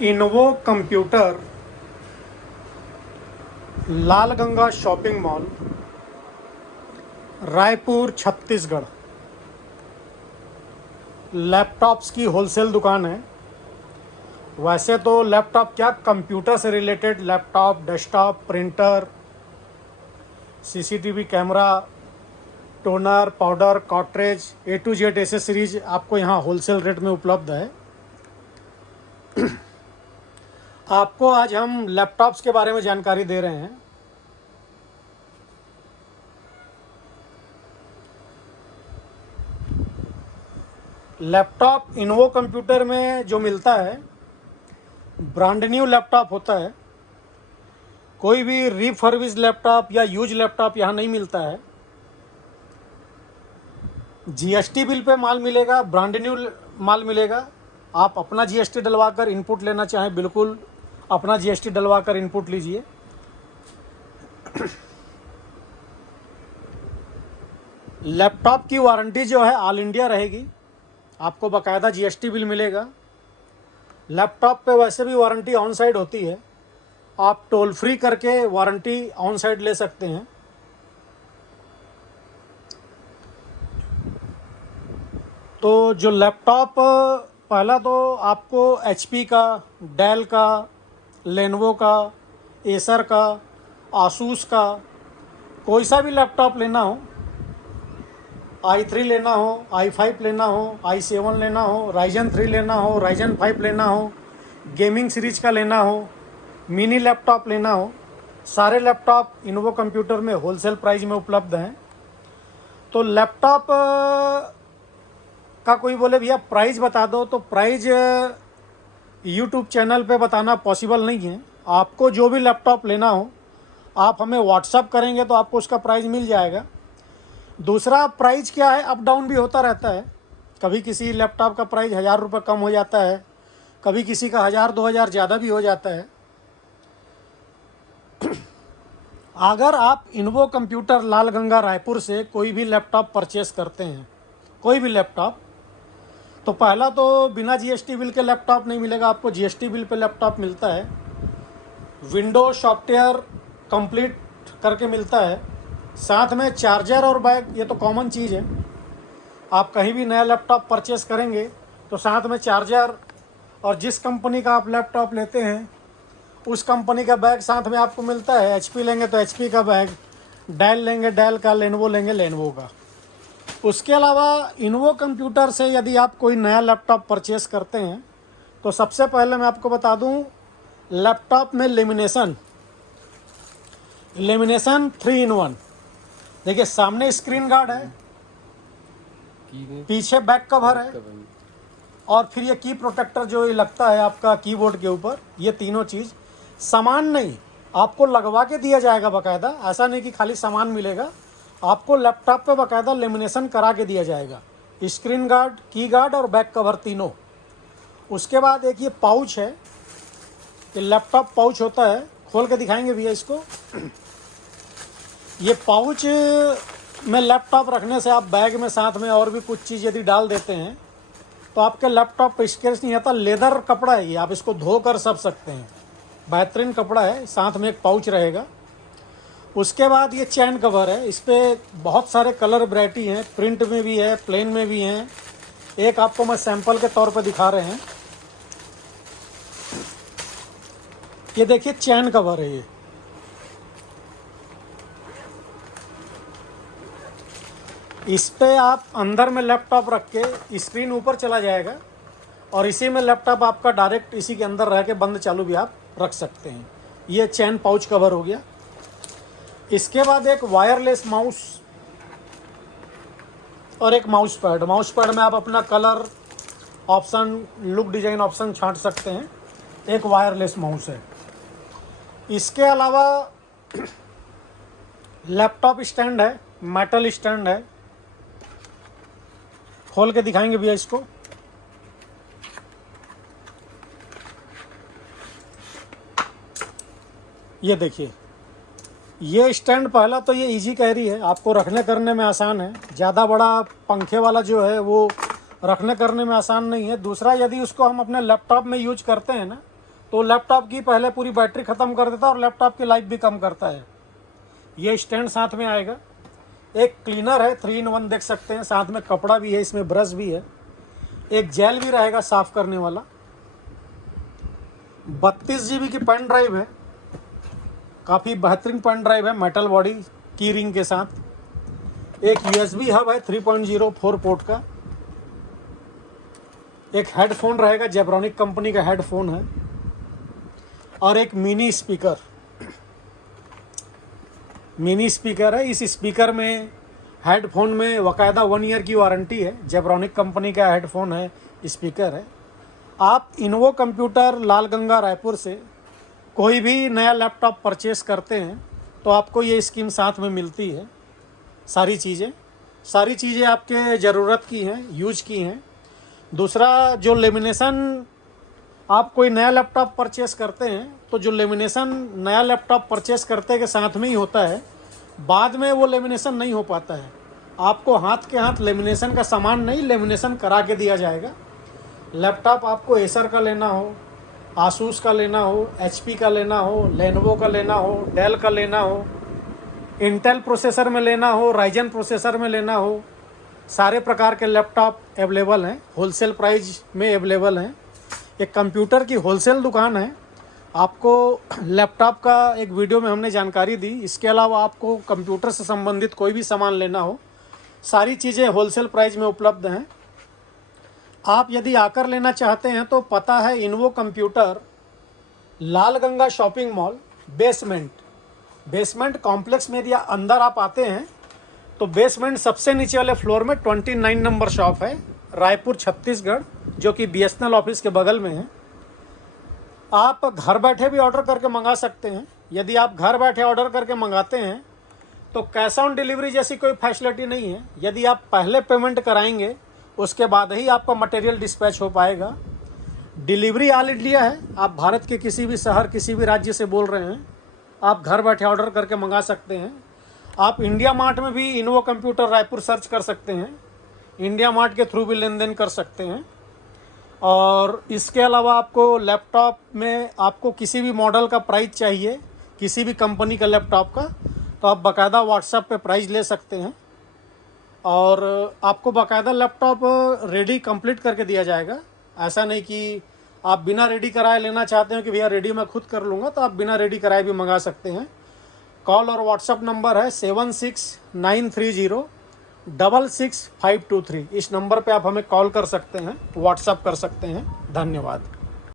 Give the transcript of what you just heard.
इनवो computer Lalganga shopping mall, Raipur Chhattisgarh. Laptops की wholesale दुकान है। वैसे तो लैपटॉप क्या, कंप्यूटर से related laptop, desktop, printer, CCTV camera, toner, powder, cartridge, A to Z accessories आपको यहाँ होलसेल रेट में उपलब्ध है। आपको आज हम लैपटॉप्स के बारे में जानकारी दे रहे हैं। लैपटॉप इनवो कंप्यूटर में जो मिलता है, ब्रांड न्यू लैपटॉप होता है। कोई भी रिफर्बिश लैपटॉप या यूज लैपटॉप यहाँ नहीं मिलता है। जीएसटी बिल पे माल मिलेगा, ब्रांड न्यू माल मिलेगा। आप अपना जीएसटी डलवाकर इनपुट लेना चाहें, बिल्कुल अपना जीएसटी डलवाकर इनपुट लीजिए। लैपटॉप की वारंटी जो है ऑल इंडिया रहेगी। आपको बाकायदा जीएसटी बिल मिलेगा। लैपटॉप पे वैसे भी वारंटी ऑन साइड होती है। आप टोल फ्री करके वारंटी ऑन साइड ले सकते हैं। तो जो लैपटॉप, पहला तो आपको एचपी का, डेल का, लेनोवो का, एसर का, आसूस का, कोई सा भी लैपटॉप लेना हो, i3 लेना हो, i5 लेना हो, i7 लेना हो, राइजन 3 लेना हो, राइजन 5 लेना हो, गेमिंग सीरीज का लेना हो, मिनी लैपटॉप लेना हो, सारे लैपटॉप इनवो कंप्यूटर में होलसेल प्राइस में उपलब्ध हैं। तो लैपटॉप का कोई बोले भैया प्राइस बता दो, तो प्राइस यूट्यूब चैनल पे बताना पॉसिबल नहीं है। आपको जो भी लैपटॉप लेना हो आप हमें व्हाट्सअप करेंगे तो आपको उसका प्राइस मिल जाएगा। दूसरा, प्राइस क्या है, अप डाउन भी होता रहता है। कभी किसी लैपटॉप का प्राइस 1000 रुपये कम हो जाता है, कभी किसी का 1000-2000 ज़्यादा भी हो जाता है। अगर आप इनवो कंप्यूटर लालगंगा रायपुर से कोई भी लैपटॉप परचेस करते हैं, कोई भी लैपटॉप, तो पहला तो बिना जीएसटी बिल के लैपटॉप नहीं मिलेगा, आपको जीएसटी बिल पे लैपटॉप मिलता है। विंडो सॉफ्टवेयर कंप्लीट करके मिलता है। साथ में चार्जर और बैग, ये तो कॉमन चीज़ है। आप कहीं भी नया लैपटॉप परचेस करेंगे तो साथ में चार्जर, और जिस कंपनी का आप लैपटॉप लेते हैं उस कंपनी का बैग साथ में आपको मिलता है। एचपी लेंगे तो एचपी का बैग, डेल लेंगे डेल का, लेनोवो लेंगे लेनोवो का। उसके अलावा इनवो कंप्यूटर से यदि आप कोई नया लैपटॉप परचेस करते हैं तो सबसे पहले मैं आपको बता दूं, लैपटॉप में लेमिनेशन 3 in 1। देखिए, सामने स्क्रीन गार्ड है, पीछे बैक कवर है, और फिर ये की प्रोटेक्टर जो ये लगता है आपका कीबोर्ड के ऊपर। ये तीनों चीज़ सामान नहीं, आपको लगवा के दिया जाएगा बाकायदा। ऐसा नहीं कि खाली सामान मिलेगा, आपको लैपटॉप पे बाकायदा लेमिनेशन करा के दिया जाएगा। स्क्रीन गार्ड, की गार्ड और बैक कवर तीनों। उसके बाद एक ये पाउच है, ये लैपटॉप पाउच होता है, खोल के दिखाएंगे भैया इसको। ये पाउच में लैपटॉप रखने से आप बैग में साथ में और भी कुछ चीज़ यदि डाल देते हैं तो आपके लैपटॉप पर स्क्रैच नहीं आता। लेदर कपड़ा है ये, आप इसको धोकर सब सकते हैं। बेहतरीन कपड़ा है, साथ में एक पाउच रहेगा। उसके बाद ये चैन कवर है, इस पर बहुत सारे कलर वैरायटी हैं, प्रिंट में भी है, प्लेन में भी हैं। एक आपको मैं सैंपल के तौर पे दिखा रहे हैं। ये देखिए चैन कवर है ये। इस पे आप अंदर में लैपटॉप रख के, स्क्रीन ऊपर चला जाएगा और इसी में लैपटॉप आपका डायरेक्ट इसी के अंदर रह के बंद चालू भी आप रख सकते हैं। ये चैन पाउच कवर हो गया। इसके बाद एक वायरलेस माउस और एक माउस पैड। माउस पैड में आप अपना colour option, look design option छांट सकते हैं। एक वायरलेस माउस है। इसके अलावा लैपटॉप स्टैंड है, मेटल स्टैंड है। खोल के दिखाएंगे भैया इसको। ये देखिए, ये स्टैंड पहला तो ये इजी कैरी है, आपको रखने करने में आसान है। ज़्यादा बड़ा पंखे वाला जो है वो रखने करने में आसान नहीं है। दूसरा, यदि उसको हम अपने लैपटॉप में यूज करते हैं ना, तो लैपटॉप की पहले पूरी बैटरी ख़त्म कर देता है और लैपटॉप की लाइफ भी कम करता है। ये स्टैंड साथ में आएगा। एक क्लीनर है 3-in-1 देख सकते हैं, साथ में कपड़ा भी है, इसमें ब्रश भी है, एक जेल भी रहेगा साफ़ करने वाला। 32 GB की पेन ड्राइव है, काफ़ी बेहतरीन पेन ड्राइव है, मेटल बॉडी की रिंग के साथ। एक USB हब है 3.0 4 पोर्ट का। एक हेडफोन रहेगा, जेब्रॉनिक कंपनी का हेडफोन है, और एक मिनी स्पीकर है। इस स्पीकर में, हेडफोन में बाकायदा 1 ईयर की वारंटी है। जेब्रॉनिक कंपनी का हेडफोन है, स्पीकर है। आप इन्वो कंप्यूटर लालगंगा रायपुर से कोई भी नया लैपटॉप परचेस करते हैं तो आपको ये स्कीम साथ में मिलती है। सारी चीज़ें आपके ज़रूरत की हैं, यूज की हैं। दूसरा, जो लेमिनेशन आप कोई नया लैपटॉप परचेस करते हैं तो जो लेमिनेशन नया लैपटॉप परचेस करते के साथ में ही होता है, बाद में वो लेमिनेशन नहीं हो पाता है। आपको हाथ के हाथ लेमिनेशन का सामान नहीं, लेमिनेशन करा के दिया जाएगा। लैपटॉप आपको एसर का लेना हो, आसूस का लेना हो, HP का लेना हो, लेनोवो का लेना हो, डेल का लेना हो, इंटेल प्रोसेसर में लेना हो, राइजन प्रोसेसर में लेना हो, सारे प्रकार के लैपटॉप अवेलेबल हैं, होलसेल प्राइस में अवेलेबल हैं। एक कंप्यूटर की होलसेल दुकान है। आपको लैपटॉप का एक वीडियो में हमने जानकारी दी। इसके अलावा आपको कंप्यूटर से संबंधित कोई भी सामान लेना हो, सारी चीज़ें होलसेल प्राइस में उपलब्ध हैं। आप यदि आकर लेना चाहते हैं तो पता है Invo computer, Lalganga shopping mall, basement complex में। यदि अंदर आप आते हैं तो बेसमेंट सबसे नीचे वाले फ्लोर में 29 नंबर शॉप है, रायपुर छत्तीसगढ़, जो कि BSNL ऑफिस के बगल में है। आप घर बैठे भी ऑर्डर करके मंगा सकते हैं। यदि आप घर बैठे ऑर्डर करके मंगाते हैं तो कैश ऑन डिलीवरी जैसी कोई फैसिलिटी नहीं है। यदि आप पहले पेमेंट कराएंगे उसके बाद ही आपका मटेरियल डिस्पैच हो पाएगा। डिलीवरी ऑल इंडिया है। आप भारत के किसी भी शहर, किसी भी राज्य से बोल रहे हैं, आप घर बैठे ऑर्डर करके मंगा सकते हैं। आप इंडिया मार्ट में भी इन्वो कंप्यूटर रायपुर सर्च कर सकते हैं, इंडिया मार्ट के थ्रू भी लेन देन कर सकते हैं। और इसके अलावा आपको लैपटॉप में आपको किसी भी मॉडल का प्राइस चाहिए, किसी भी कंपनी का लैपटॉप का, तो आप बाकायदा व्हाट्सएप पे प्राइस ले सकते हैं और आपको बाकायदा लैपटॉप रेडी कंप्लीट करके दिया जाएगा। ऐसा नहीं कि आप बिना रेडी कराए लेना चाहते हैं कि भैया रेडी मैं खुद कर लूँगा, तो आप बिना रेडी कराए भी मंगा सकते हैं। कॉल और व्हाट्सएप नंबर है 7693066523। इस नंबर पे आप हमें कॉल कर सकते हैं, व्हाट्सएप कर सकते हैं। धन्यवाद।